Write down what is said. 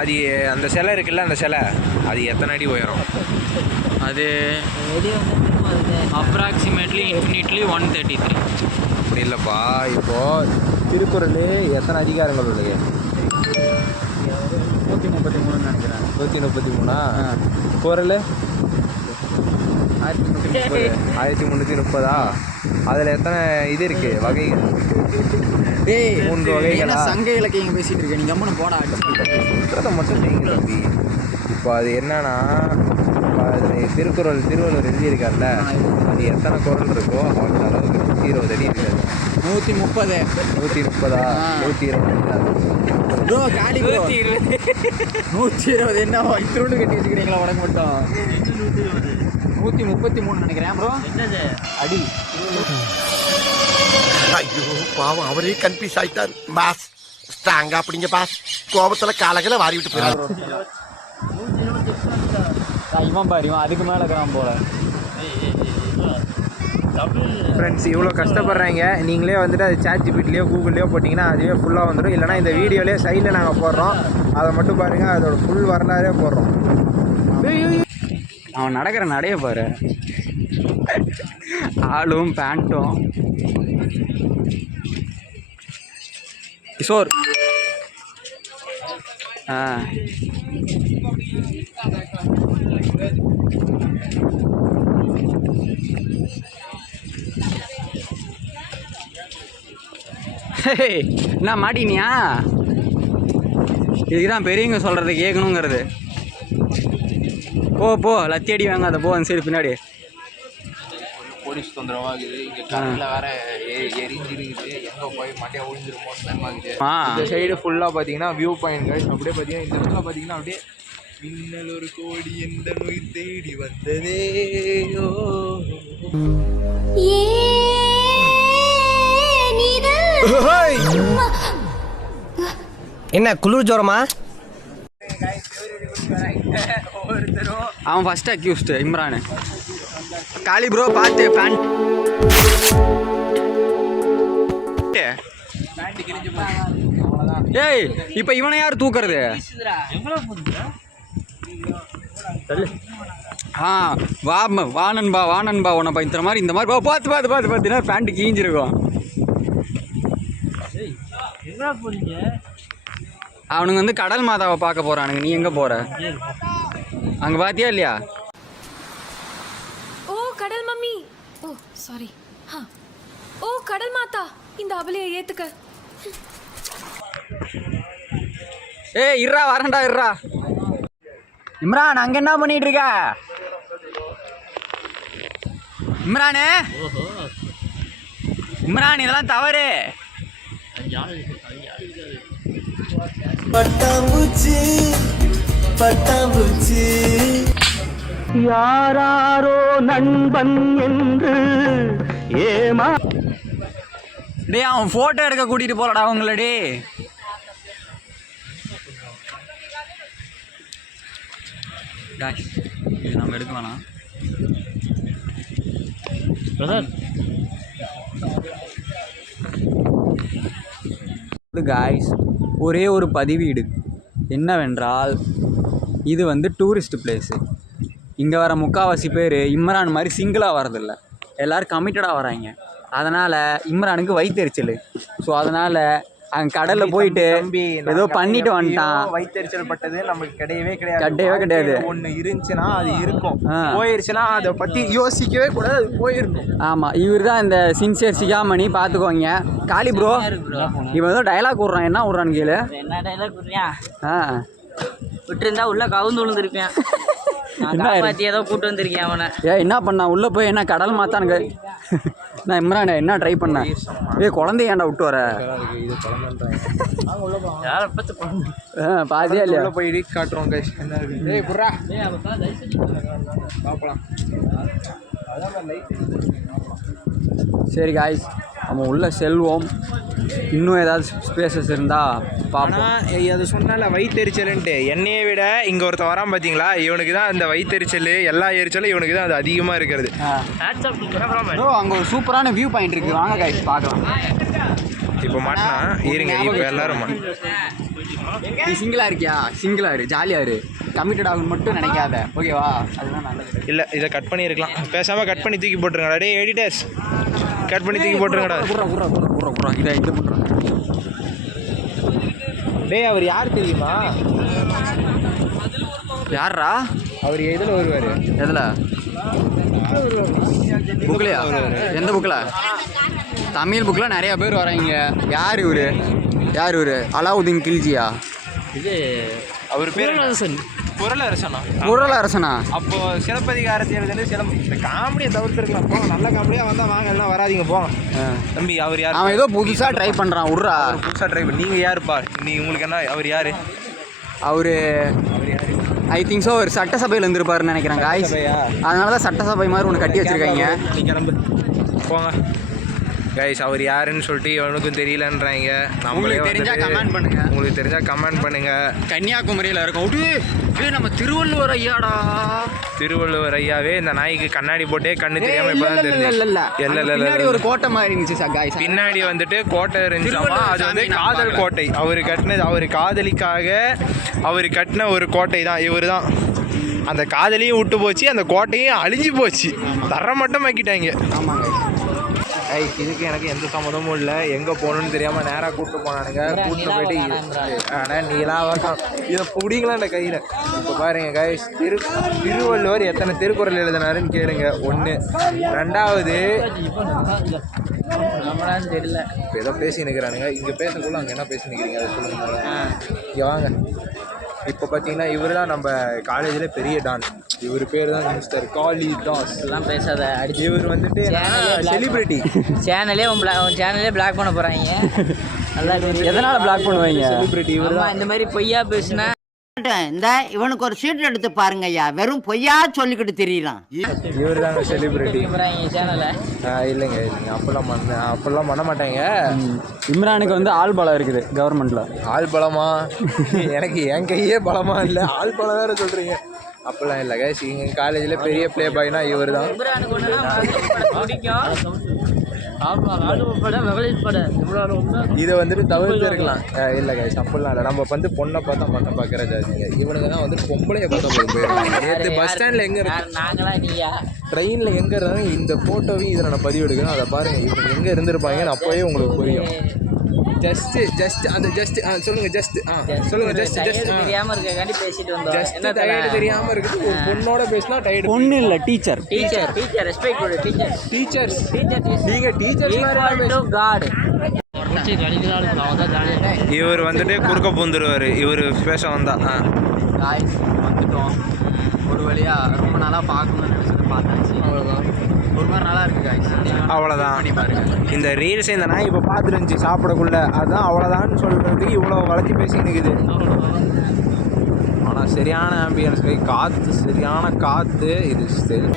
அது அந்த சிலை இருக்குல்ல, அந்த சிலை அது எத்தனை அடி உயரம்? அது அப்ராக்சிமேட்லி இன்ஃபினிட்லி 133. அப்படி இல்லைப்பா, இப்போது திருக்குறள் எத்தனை அதிகாரங்கள் உள்ளது? 133 நினைக்கிறேன். 133. குறள் 1330. அதில் எத்தனை இது இருக்குது, வகைகள்? 3 வகைகளா? சங்க இலக்கியம் பேசிகிட்டு இருக்கேன், நீங்கள் கம்மனு போடா. சொல்கிறத மட்டும் செய்யுங்க தம்பி. இப்போ அது என்னன்னா, அதில் திருவள்ளுவர் எழுதியிருக்காருல்ல, அது எத்தனை குறள் இருக்கோ அவ்வளோ அளவுக்கு 120 அடி இருக்காது. 130. 130. 120 ப்ரோ காலி ப்ரோ. 120 என்ன இத்திரோண்டு கட்டி வச்சுக்கிறீங்களா உடம்பு மட்டும்? 133 நினைக்கிறேன் ப்ரோ. என்னது அடி? ஐயோ பாவம், அவரே கன்ஃபியூஸ் ஆயிட்டார். பாஸ் ஸ்ட்ராங்கா அப்படிங்க பாஸ், கோபத்துல காலகளை வாரி விட்டு போயிடாரு. இவன் பாரு, இவன் அதுக்கு மேலே இருக்கிறான் போல. ஃப்ரெண்ட்ஸ், இவ்வளோ கஷ்டப்படுறாங்க. நீங்களே வந்துட்டு அது ChatGPTலையோ கூகுள்லையோ போட்டிங்கன்னா அதுவே ஃபுல்லாக வந்துடும். இல்லைனா இந்த வீடியோலேயே சைடில் நாங்கள் போடுறோம், அதை மட்டும் பாருங்கள், அதோட ஃபுல் வரலாறே போடுறோம். அவன் நடக்கிற நடைய பாரு, ஆளும் பேண்ட்டும். கிஷோர் என்ன மாட்டினியா? இதுக்குதான் பெரியவங்க சொல்கிறது கேட்கணுங்கிறது. போ லத்தி அடி வாங்க, அதை போ அந்த சைடு பின்னாடி. போலீஸ் தொந்தரவாகுது இங்கே, கடையில் வேற எரிஞ்சிருக்குது, எங்கே போய் மட்டையை ஒழிஞ்சிருமோன்னு பயமாகுது. இந்த சைடு ஃபுல்லாக பார்த்தீங்கன்னா வியூ பாயிண்ட் கைஸ். அப்படியே பார்த்தீங்கன்னா இந்த இடத்துல பார்த்தீங்கன்னா அப்படியே மின்னல் ஒரு கோடி எந்த நோய் தேடி வந்ததே. என்ன குளிர் ஜோரமா? அவன் ஃபர்ஸ்ட் அக்யூஸ்டு இம்ரான். காலி ப்ரோ பார்த்து பேண்ட் ஏய், இப்போ இவனை யார் தூக்குறது? வானன்பா உன்னை இந்த மாதிரி பார்த்து பேண்ட் கீஞ்சிருக்கும். அவனுங்க வந்து கடல் மாதாவை பார்க்க போறானுங்க. நீ எங்க போற? அங்க பாத்தியா இல்லையா? ஓ கடல் மம்மி, ஓ சாரி. ஓ கடல் மாதா, இந்த அவளைய ஏத்துக்க. ஏய் இருடா, வரேன்டா இருடா. இம்ரான் அங்க என்ன பண்ணிட்டு இருக்க? இம்ரான் இதெல்லாம் தவறு. பட்டாம்பூச்சி யாரோ நண்பன் என்று ஏமா. டே அவன் போட்டோ எடுக்க கூட்டிட்டு போலடா அவங்களே. இது நம்ம எடுக்க வேணாம். காய்ஸ், ஒரே ஒரு பதிவீடு என்னவென்றால், இது வந்து டூரிஸ்ட் பிளேஸு. இங்கே வர முக்கால்வாசி பேர் இம்ரான் மாதிரி சிங்கிளாக வரதில்லை, எல்லோரும் கமிட்டடாக வராங்க. அதனால் இம்ரானுக்கு வயிற்றெரிச்சல். ஸோ அதனால் அங்கே கடலில் போயிட்டு ஏதோ பண்ணிட்டு வந்துட்டான். வயிற்றெரிச்சல் பட்டது நமக்கு கிடையவே கிடையாது. ஒன்று இருந்துச்சுன்னா அது இருக்கும், போயிருச்சுன்னா அதை பற்றி யோசிக்கவே கூடாது, அது போயிருக்கும். ஆமாம், இவர் தான் இந்த சின்சியர் சிகாமணி. பார்த்துக்கோங்க. காலி ப்ரோ இவன் ஏதோ டைலாக் விட்றான். என்ன விட்றான்னு கேளு. என்ன டைலாக் விட்றியா? விட்டுருந்தா உள்ள கவுந்து விழுந்துருப்பேன். ஏதோ கூட்டு வந்திருக்கேன் அவனை. என்ன பண்ணா உள்ளே போய்? என்ன கடல் மாத்தானுங்க? நான் இம்ரான் என்ன ட்ரை பண்ணேன்? குழந்தைய ஏன்டா விட்டு வர? பாதியா இல்லையா? போய் காட்டுறோம். சரி காய்ஸ், நம்ம உள்ள செல்வோம். இன்னும் ஏதாவது ஸ்பேசஸ் இருந்தால் பார்ப்போம். அது சொன்னால வயிற்றெரிச்சலுன்ட்டு, என்னையை விட இங்கே ஒருத்தன் வரான் பார்த்தீங்களா, இவனுக்கு தான் அந்த வயிற்றெரிச்சல், எல்லா எரிச்சலும் இவனுக்கு தான் அது அதிகமாக இருக்கிறது. அங்கே ஒரு சூப்பரான வியூ பாயிண்ட் இருக்குது, வாங்க காய்ஸ் பார்க்கலாம். இப்போ மாட்டினா இருங்க, இப்போ எல்லாரும் நீ சிங்கிளாக இருக்கியா சிங்கிளாக இரு ஜாலியாக இரு கமிட்டட் ஆகுன்னு மட்டும் நினைக்காத ஓகேவா அதுதான் நல்லது. இல்லை இதை கட் பண்ணியிருக்கலாம், பேசாமல் கட் பண்ணி தூக்கி போட்டுருங்கடா. டே எடிட்டர்ஸ் கட் பண்ணி தூக்கி போட்டுருங்கடா. குறா இதை இது பண்ணுறேன். டே அவர் யார் தெரியுமா? யாரா அவர் எதில் வருவார்? எதில் புக்லையா? எந்த புக்கில்? தமிழ் புக்கில் நிறையா பேர் வராங்க. யார் இவர் அலாவுதீன் கில்ஜியா? இது அவர் பேர் குறளரசனா? குறளரசனா? அப்போ சிலப்பதிகாரத்தை எழுதுன்னு இந்த காமெடியை தவிர்த்துருக்கலாம். போங்க, நல்ல காமெடியாக வந்தால் வாங்க, எல்லாம் வராதிங்க போங்க. தம்பி அவர் யார்? அவன் ஏதோ புதுசாக ட்ரை பண்ணுறான். விட்றா புதுசாக ட்ரை பண்ணி. நீங்கள் யாருப்பா? உங்களுக்கு என்ன அவர் யார்? அவர் ஐ திங்க் ஸோ ஒரு சட்டசபையில் இருந்திருப்பாருன்னு நினைக்கிறேன் காய்ஸ். அதனால தான் சட்டசபை மாதிரி ஒன்று கட்டி வச்சுருக்காங்க. நீ கிளம்பு போங்க கைஸ். அவர் யாருன்னு சொல்லிட்டு அவனுக்கும் தெரியலன்றாங்க. உங்களுக்கு தெரிஞ்சால் கமெண்ட் பண்ணுங்க. உங்களுக்கு தெரிஞ்சால் கமெண்ட் பண்ணுங்க. கன்னியாகுமரியில் இருக்கும். அப்படியே நம்ம திருவள்ளுவர் ஐயாடா. திருவள்ளுவர் ஐயாவே இந்த நாய்க்கு கண்ணாடி போட்டே கண்ணு தெரியாமல் இப்போ தான் தெரிஞ்சு. இல்லை ஒரு கோட்டை மாதிரி இருந்துச்சு காய்ஸ். பின்னாடி வந்துட்டு கோட்டை இருந்துச்சாமா, அது வந்து காதல் கோட்டை. அவர் கட்டினது, அவர் காதலிக்காக அவர் கட்டின ஒரு கோட்டை தான். இவர் தான் அந்த காதலியும் விட்டு போச்சு, அந்த கோட்டையும் அழிஞ்சு போச்சு, தரமட்டம் ஆக்கிட்டாங்க. ஆமாங்க. இதுக்கு எனக்கு எந்த சம்மந்தமும் இல்லை. எங்கே போகணுன்னு தெரியாமல் நேராக கூப்பிட்டு போனானுங்க. கூப்பிட்டு போயிட்டு ஆனால் நீலாம் இதை பிடிங்களா இந்த கையில். இப்போ பாருங்க கைஸ், திருவள்ளுவர் எத்தனை திருக்குறள் எழுதினாருன்னு கேளுங்க. 1. 2வது தெரியல. இப்போ ஏதோ பேசி நிற்கிறானுங்க. இங்கே பேசக்குள்ள அங்கே என்ன பேசி நிற்கிறீங்க அதை சொல்லுங்க. இங்கே வாங்க. இப்போ பார்த்தீங்கன்னா இவர் தான் நம்ம காலேஜில் பெரிய டான். இவர் பேர் தான் மிஸ்டர் காளிதாஸ். எல்லாம் பேசாத. இவர் வந்துட்டு செலிபிரிட்டி. சேனலே சேனலே பிளாக் பண்ண போகிறாங்க. நல்லா எதனால் பிளாக் பண்ணுவாங்க? செலிபிரிட்டி இவர் தான். இந்த மாதிரி பொய்யா பேசுனா இந்த இவனுக்கு ஒரு சீட் எடுத்து பாருங்க ஐயா, வெறும் பொய்யா சொல்லிக்கிட்டு தெரியலாம். இவர் தாங்க செலிபிரிட்டி. சேனலை இல்லைங்க அப்பெல்லாம் பண்ண மாட்டாங்க. இம்ரானுக்கு வந்து ஆள் பலம் இருக்குது கவர்மெண்ட்ல. ஆள் பலமா? எனக்கு என் கையே பலமா இல்லை, ஆள் பலம் வேற சொல்றீங்க. அப்பெல்லாம் இல்லை கைஸ். எங்கள் காலேஜில் பெரிய ப்ளே பாய்னா இவர் தான். இதை வந்துட்டு தவிர்த்து இருக்கலாம். இல்லை கைஸ் அப்படிலாம் இல்லை. நம்ம வந்து பொண்ணை பார்த்தா மட்டை பார்க்குற ஜாதிங்க. இவனுங்க தான் வந்து பொம்பளையை பார்த்தா போயிருக்காங்க. நேற்று பஸ் ஸ்டாண்டில் எங்கே இருக்கு, ட்ரெயினில் எங்கே இருந்தாங்க, இந்த ஃபோட்டோவையும் இதில் நான் பதிவு எடுக்கிறேன். அதை பாருங்கள். இவங்க எங்கே இருந்திருப்பாங்கன்னு அப்போயே உங்களுக்கு புரியும். ஜஸ்ட் அந்த சொல்லுங்க. சொல்லுங்க. தெரியாம இருக்காண்டி பேசிட்டு வந்தோம். ஜஸ்ட் டயர்ட் தெரியாம இருக்குது. ஒரு பொண்ணோட பேசினா டயர்ட். பொண்ணு இல்ல டீச்சர் ரெஸ்பெக்ட் கொடு. டீச்சர்ஸ் நீங்க டீச்சர்ஸ் டு காட். இவர் வந்துட்டு குறுக்க பூந்துருவாரு. இவர் பேச வந்தா காய்ஸ் வந்துட்டோம். ஒரு வழியா ரொம்ப நாளா பார்க்கணும்னு நினைச்சதை பார்த்தாச்சு. அவ்வளோதான். ஒரு மாதிரி நல்லா இருக்கு காய்ஸ். அவ்வளோதான். பண்ணி பாருங்க. இந்த ரீல்ஸ் இந்த நாய் இப்போ பார்த்துருந்துச்சு சாப்பிடக்குள்ள. அதுதான் அவ்வளோதான்னு சொல்கிறதுக்கு இவ்வளோ வளர்ச்சி பேசி நிற்குது. ஆனால் சரியான ஆம்பியன்ஸ், காற்று சரியான காற்று. இது சரி.